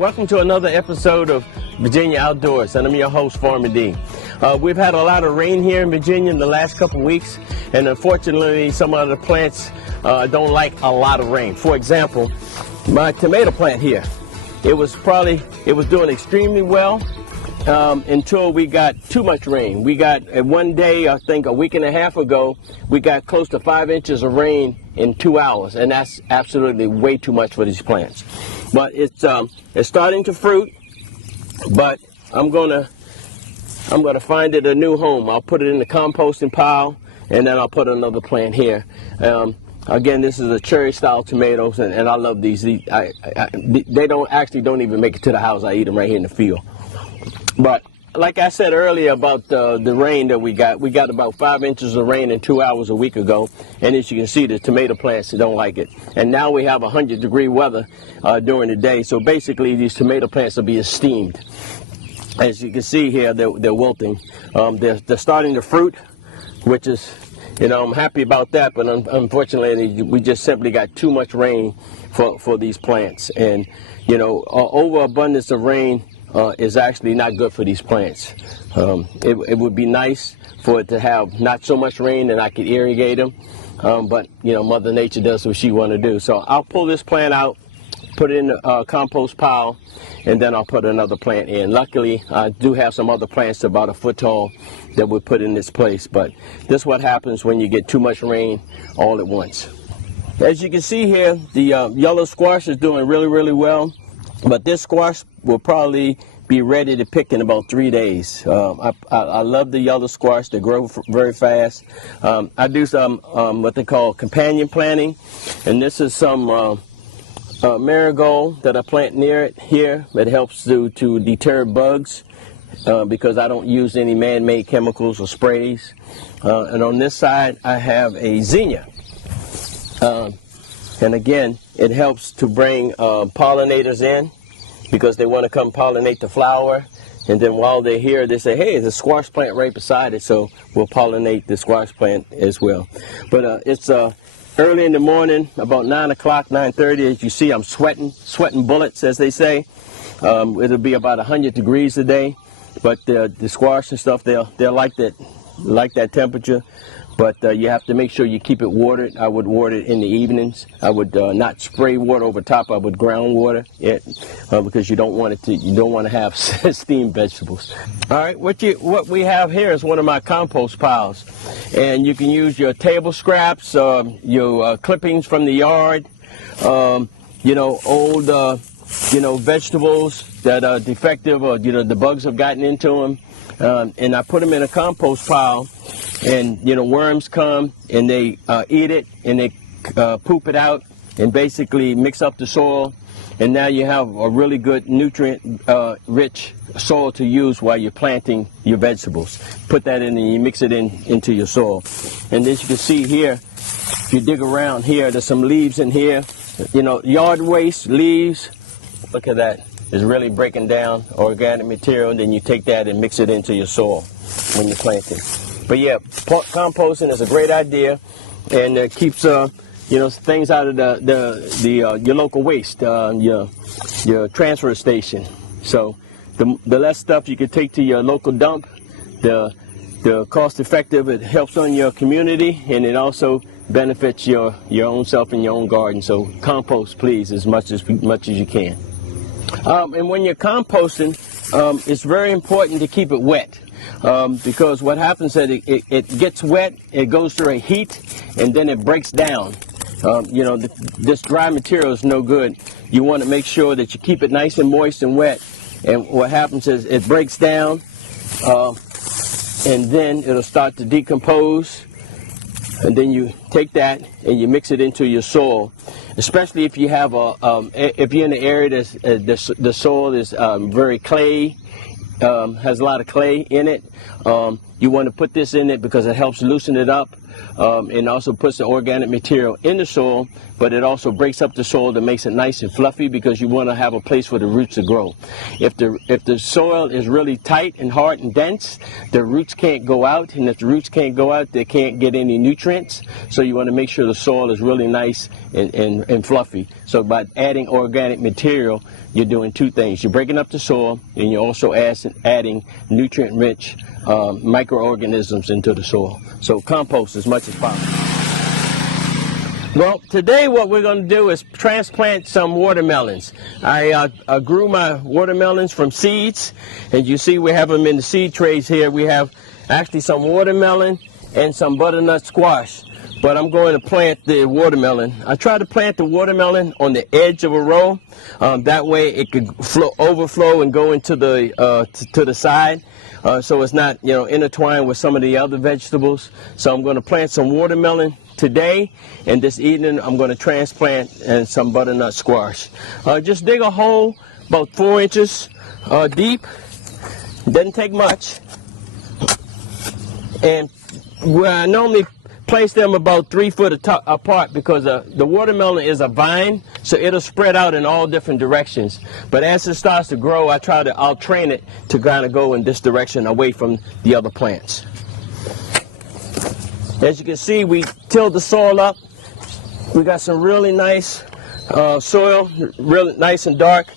welcome to another episode of Virginia Outdoors, and I'm your host, Farmer D. We've had a lot of rain here in Virginia in the last couple weeks, and unfortunately some of the plants don't like a lot of rain. For example, my tomato plant here, it was doing extremely well until we got too much rain. We got one day, I think a week and a half ago, we got close to 5 inches of rain in 2 hours, and that's absolutely way too much for these plants. But it's starting to fruit, but I'm gonna find it a new home. I'll put it in the composting pile, and then I'll put another plant here. Again, this is a cherry style tomatoes, and I love these. They don't even make it to the house. I eat them right here in the field. But like I said earlier about the rain that we got about 5 inches of rain in 2 hours a week ago, and as you can see, the tomato plants don't like it. And now we have 100-degree weather during the day, so basically these tomato plants are being steamed. As you can see here, they're wilting. They're starting to fruit, which is, I'm happy about that, but unfortunately we just simply got too much rain for these plants. And overabundance of rain is actually not good for these plants. It would be nice for it to have not so much rain and I could irrigate them, but Mother Nature does what she want to do. So I'll pull this plant out, put it in the compost pile, and then I'll put another plant in. Luckily, I do have some other plants about a foot tall that we put in this place, but this is what happens when you get too much rain all at once. As you can see here, the yellow squash is doing really, really well, but this squash will probably be ready to pick in about 3 days. I love the yellow squash. They grow very fast. I do some what they call companion planting, and this is some marigold that I plant near it here. It helps to deter bugs because I don't use any man-made chemicals or sprays. And on this side I have a zinnia. And again, it helps to bring pollinators in because they want to come pollinate the flower. And then while they're here, they say, hey, there's a squash plant right beside it, so we'll pollinate the squash plant as well. But it's early in the morning, about 9 o'clock, 9:30. As you see, I'm sweating bullets, as they say. It'll be about 100 degrees today, but the squash and stuff, they'll like that temperature. But you have to make sure you keep it watered. I would water it in the evenings. I would not spray water over top. I would ground water it because you don't want to have steamed vegetables. All right, what we have here is one of my compost piles, and you can use your table scraps, your clippings from the yard, old vegetables that are defective or the bugs have gotten into them, and I put them in a compost pile. And worms come and they eat it and they poop it out and basically mix up the soil, and now you have a really good nutrient rich soil to use while you're planting your vegetables. Put that in and you mix it into your soil. And as you can see here, if you dig around here, there's some leaves in here, yard waste, leaves. Look at that. It's really breaking down organic material, and then you take that and mix it into your soil when you're planting. But yeah, composting is a great idea, and it keeps things out of your local waste, your transfer station. So the less stuff you can take to your local dump, the cost effective it helps on your community, and it also benefits your own self and your own garden. So compost, please, as much as you can. And when you're composting, it's very important to keep it wet. Because what happens is that it gets wet, it goes through a heat, and then it breaks down. This dry material is no good. You want to make sure that you keep it nice and moist and wet. And what happens is it breaks down, and then it'll start to decompose. And then you take that and you mix it into your soil. Especially if you have if you're in an area the soil is very clay. Has a lot of clay in it, you want to put this in it because it helps loosen it up, and also puts the organic material in the soil, but it also breaks up the soil that makes it nice and fluffy, because you want to have a place for the roots to grow. If the soil is really tight and hard and dense, the roots can't go out, and if the roots can't go out, they can't get any nutrients. So you want to make sure the soil is really nice and fluffy. So by adding organic material, you're doing two things. You're breaking up the soil, and you're also adding nutrient-rich microorganisms into the soil. So compost as much as possible. Well, today what we're going to do is transplant some watermelons. I grew my watermelons from seeds, and you see we have them in the seed trays here. We have actually some watermelon and some butternut squash, but I'm going to plant the watermelon. I try to plant the watermelon on the edge of a row. That way it could overflow and go into the to the side. So it's not, intertwined with some of the other vegetables. So I'm going to plant some watermelon today, and this evening I'm going to transplant some butternut squash. Just dig a hole about 4 inches deep. Doesn't take much. And where I normally place them about 3 foot apart, because the watermelon is a vine, so it'll spread out in all different directions. But as it starts to grow, I'll train it to kind of go in this direction away from the other plants. As you can see, we tilled the soil up. We got some really nice soil, really nice and dark.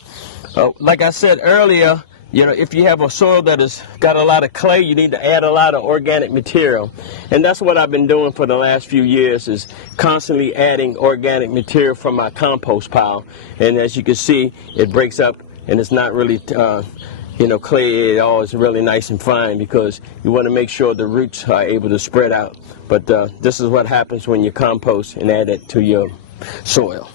Like I said earlier, if you have a soil that has got a lot of clay, you need to add a lot of organic material. And that's what I've been doing for the last few years, is constantly adding organic material from my compost pile. And as you can see, it breaks up, and it's not really, clay at all. It's really nice and fine, because you want to make sure the roots are able to spread out. But this is what happens when you compost and add it to your soil.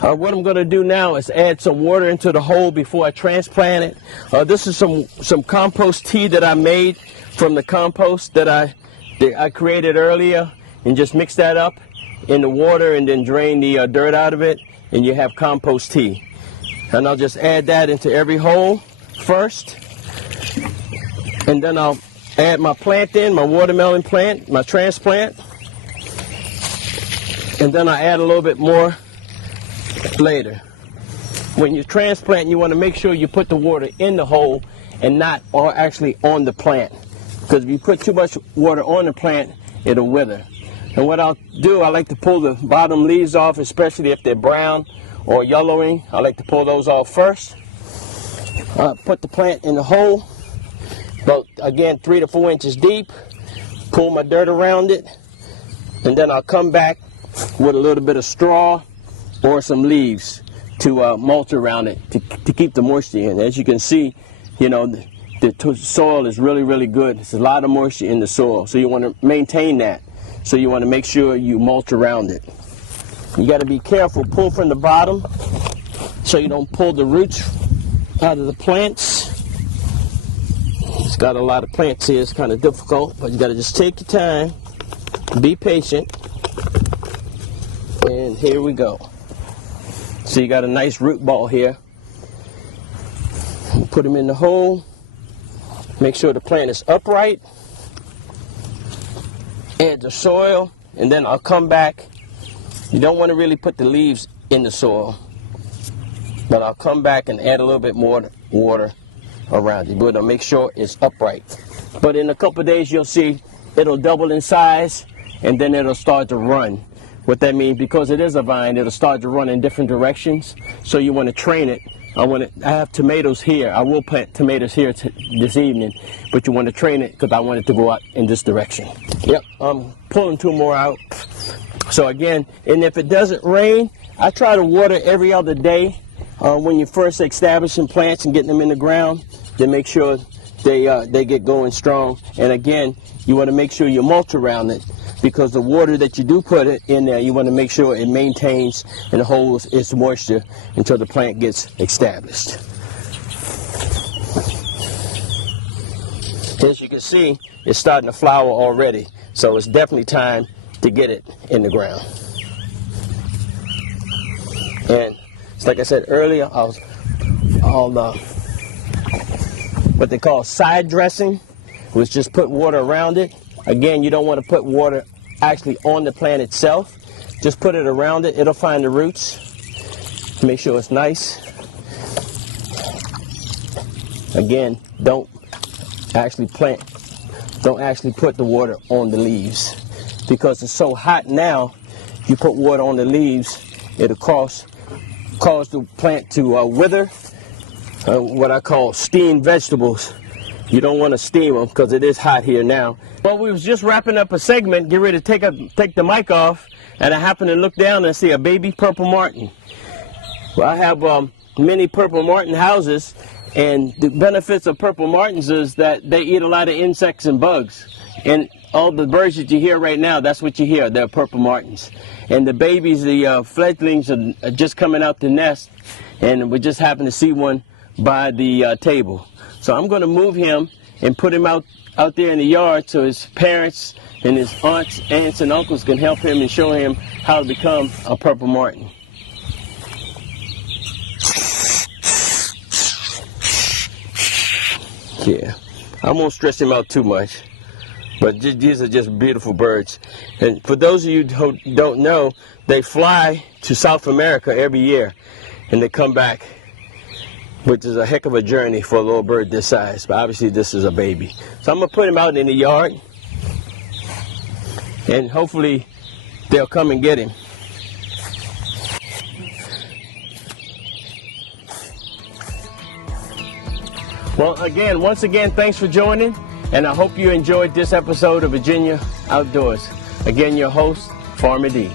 What I'm going to do now is add some water into the hole before I transplant it. This is some compost tea that I made from the compost that I created earlier, and just mix that up in the water and then drain the dirt out of it, and you have compost tea. And I'll just add that into every hole first, and then I'll add my plant in, my watermelon plant, my transplant, and then I add a little bit more later. When you transplant, you want to make sure you put the water in the hole and not actually on the plant, because if you put too much water on the plant, it'll wither. And what I'll do, I like to pull the bottom leaves off, especially if they're brown or yellowing. I like to pull those off first. Put the plant in the hole, about, again, 3 to 4 inches deep. Pull my dirt around it, and then I'll come back with a little bit of straw or some leaves to mulch around it to keep the moisture in. As you can see, the soil is really, really good. There's a lot of moisture in the soil, so you want to maintain that. So you want to make sure you mulch around it. You got to be careful. Pull from the bottom so you don't pull the roots out of the plants. It's got a lot of plants here. It's kind of difficult, but you got to just take your time, be patient, and here we go. So you got a nice root ball here. Put them in the hole. Make sure the plant is upright. Add the soil, and then I'll come back. You don't want to really put the leaves in the soil, but I'll come back and add a little bit more water around it. But I'll make sure it's upright. But in a couple of days, you'll see it'll double in size, and then it'll start to run. What that means, because it is a vine, it'll start to run in different directions. So you want to train it. I have tomatoes here. I will plant tomatoes here this evening, but you want to train it because I want it to go out in this direction. Yep, I'm pulling 2 more out. So again, and if it doesn't rain, I try to water every other day when you're first establishing plants and getting them in the ground, to make sure they get going strong. And again, you want to make sure you mulch around it, because the water that you do put it in there, you want to make sure it maintains and holds its moisture until the plant gets established. As you can see, it's starting to flower already, so it's definitely time to get it in the ground. And like I said earlier, I'll what they call side dressing, which just put water around it. Again, you don't want to put water actually on the plant itself. Just put it around it. It'll find the roots. Make sure it's nice. Again, don't actually put the water on the leaves, because it's so hot now. You put water on the leaves, it'll cause the plant to wither. What I call steamed vegetables. You don't want to steam them because it is hot here now. Well, we was just wrapping up a segment, get ready to take the mic off, and I happened to look down and see a baby purple martin. Well, I have many purple martin houses, and the benefits of purple martins is that they eat a lot of insects and bugs. And all the birds that you hear right now, that's what you hear, they're purple martins. And the babies, the fledglings are just coming out the nest, and we just happened to see one by the table. So I'm going to move him and put him out there in the yard so his parents and his aunts and uncles can help him and show him how to become a purple martin. Yeah, I won't stress him out too much, but these are just beautiful birds. And for those of you who don't know, they fly to South America every year and they come back, which is a heck of a journey for a little bird this size, but obviously this is a baby. So I'm going to put him out in the yard, and hopefully they'll come and get him. Well, once again, thanks for joining, and I hope you enjoyed this episode of Virginia Outdoors. Again, your host, Farmer D.